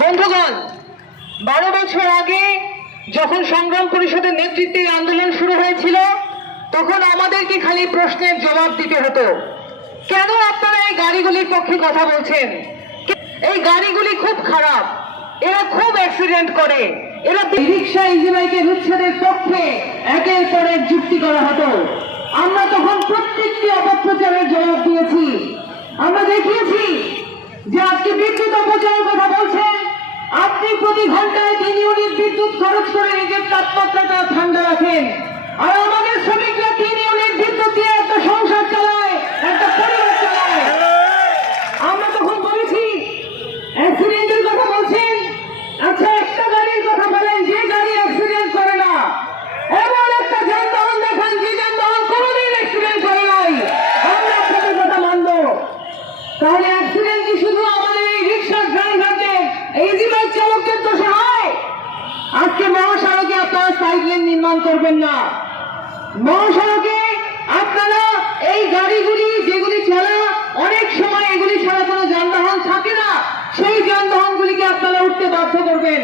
বন্ধুগণ, বারো বছর আগে যখন সংগ্রাম পরিষদের নেতৃত্বে আন্দোলন শুরু হয়েছিল, তখন আমাদেরকে খালি প্রশ্নের জবাব দিতে হতো, কেন আপনারা এই গাড়িগুলির পক্ষে কথা বলছেন? এই গাড়িগুলি খুব খারাপ, এরা খুব অ্যাক্সিডেন্ট করে, এরা রিক্সা ইঞ্জিনাইকে উচ্ছেদের পক্ষে একের পর এক যুক্তি করা হতো। আমরা তখন প্রত্যেকটি অপপ্রচারের জবাব দিয়েছি। আমরা দেখিয়েছি যে আজকে বিদ্যুৎ অপচয়ের কথা বলছেন আপনি প্রতি ঘন্টায় তিন ইউনিট বিদ্যুৎ খরচ করে নিজের তাপমাত্রাটা ঠান্ডা রাখেন। আজকে মহাসড়কে আপনারা সাইড লেন নির্মাণ করবেন না। মহাসড়কে আপনারা এই গাড়িগুলি, যেগুলি ছাড়া অনেক সময় এগুলি ছাড়া কোনো যানবাহন থাকে না, সেই যানবাহনগুলিকে আপনারা উঠতে বাধ্য করবেন।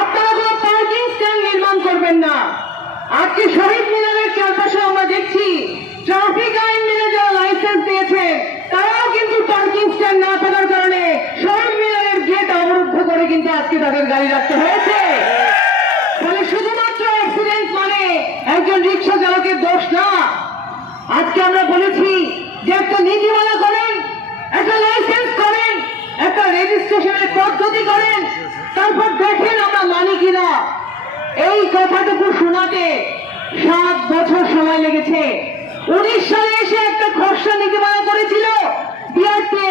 আপনারা কোনো পার্কিং স্ট্যান্ড নির্মাণ করবেন না। আজকে শহীদ মিনারের চারপাশে আমরা দেখছি, ট্রাফিক আইন মেনে যারা লাইসেন্স দিয়েছে। তারাও কিন্তু পার্কিং স্ট্যান্ড না থাকার কারণে শহীদ মিনারের গেট অবরুদ্ধ করে কিন্তু আজকে তাদের গাড়ি রাখতে হয়েছে। ফলে শুধুমাত্র অ্যাক্সিডেন্ট মানে একজন রিক্সা চালকের দোষ না। আজকে আমরা বলেছি যে একটা নীতিমালা করেন, একটা লাইসেন্স করেন, একটা রেজিস্ট্রেশনের পদ্ধতি করেন, তারপর দেখেন আমরা মানি কিনা। এই কথাটুকু শোনাতে সাত বছর সময় লেগেছে। উনিশ সালে এসে একটা খসড়া নীতিমালা করেছিল বিআরটি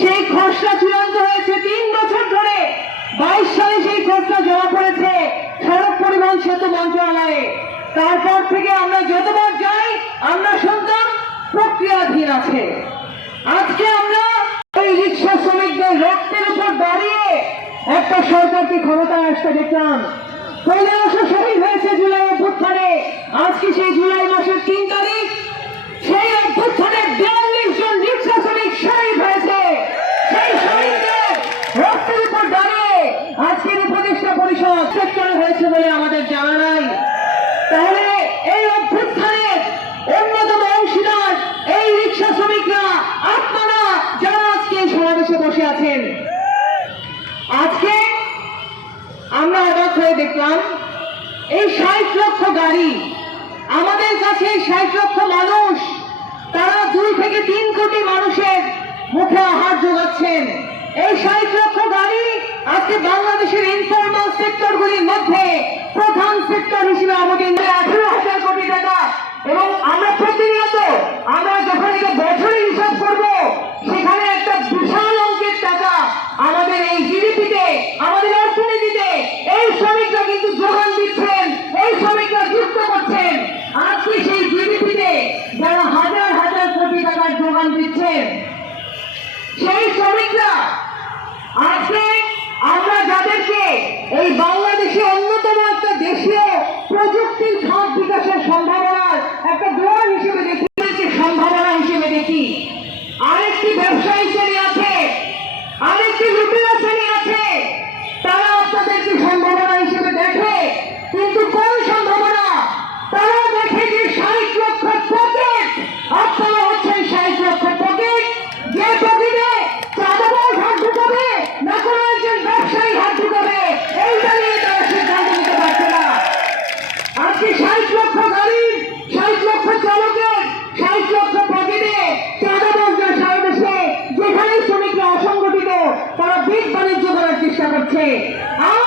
সেই খসড়া চূড়ান্ত হয়েছে তিন বছর ধরে। বাইশ সালে সেই খসড়া জমা পড়েছে। পরিবহন সেতু মন্ত্রণালয়ে। তারপর থেকে আমরা যতবার যাই, আমরা শুনতাম প্রক্রিয়াধীন আছে। আজকে আমরা ওই রিক্সা শ্রমিকদের রক্তের উপর দাঁড়িয়ে একটা সরকারকে ক্ষমতায় আসতে দেখলাম। পনেরোশো শহীদ হয়েছে জুলাই অভ্যুত্থানে। আজকে সেই জুলাই মাসের তিন তারিখ, সেই অভ্যুত্থানে বিয়াল্লিশ জন রিক্সা শ্রমিক শহীদ হয়েছে সেই শহীদদের রক্তের উপর দাঁড়িয়ে আজকের উপদেষ্টা পরিষদ সেক্টরে হয়েছে বলে আমাদের জানা নাই। তাহলে এই অভ্যুত্থানের অন্যতম অংশীদার এই রিক্সা শ্রমিকরা, আপনারা যারা আজকে এই সমাবেশে বসে আছেন, আজকে আমরা অবাক হয়ে দেখলাম, এই ষাট লক্ষ গাড়ি, আমাদের কাছে ষাট লক্ষ মানুষ, তারা দুই থেকে তিন কোটি মানুষের মুখে আহার যোগাচ্ছেন। এই ষাট লক্ষ আমরা প্রতিনিয়ত আমরা যখন এটা বছরে হিসাব করব সেখানে একটা বিশাল অঙ্কের টাকা আমাদের এই জিডিপিতে আমাদের অর্থনীতিতে এই শ্রমিকরা কিন্তু যোগান দিচ্ছেন এই শ্রমিকরা যুক্ত করছেন আজকে সেই জিডিপিতে যারা হাজার হাজার কোটি টাকার যোগান দিচ্ছেন সেই শ্রমিকরা আজকে আমরা যাদেরকে এই বাংলাদেশে অন্যতম একটা দেশীয় প্রযুক্তির খাত বিকাশের সম্ভাবনার একটা দোয়ার হিসেবে দেখি এদেরকে সম্ভাবনা হিসেবে দেখি আরেকটি ব্যবসায়ী শ্রেণি আছে আরেকটি লুটেরা শ্রেণি আছে তারা আপনাদেরকে সম্ভাবনা হিসেবে দেখে কিন্তু কোন সম্ভাবনা তারা দেখে যে ষাট লক্ষ পকেট আপনারা হচ্ছেন ষাট লক্ষ পকেট যে পকেটে চাঁদাবাজ হাত ঢুকাবে না কোনো একজন ব্যবসায়ী হাত ঢুকাবে এইটা নিয়ে তারা সিদ্ধান্ত নিতে পারছে না আজকে ষাট লক্ষ গাড়ি ষাট লক্ষ চালকের ষাট লক্ষ পকেটে চাঁদাবাজরা সারা দেশে যেখানে শ্রমিকরা অসংগঠিত তারা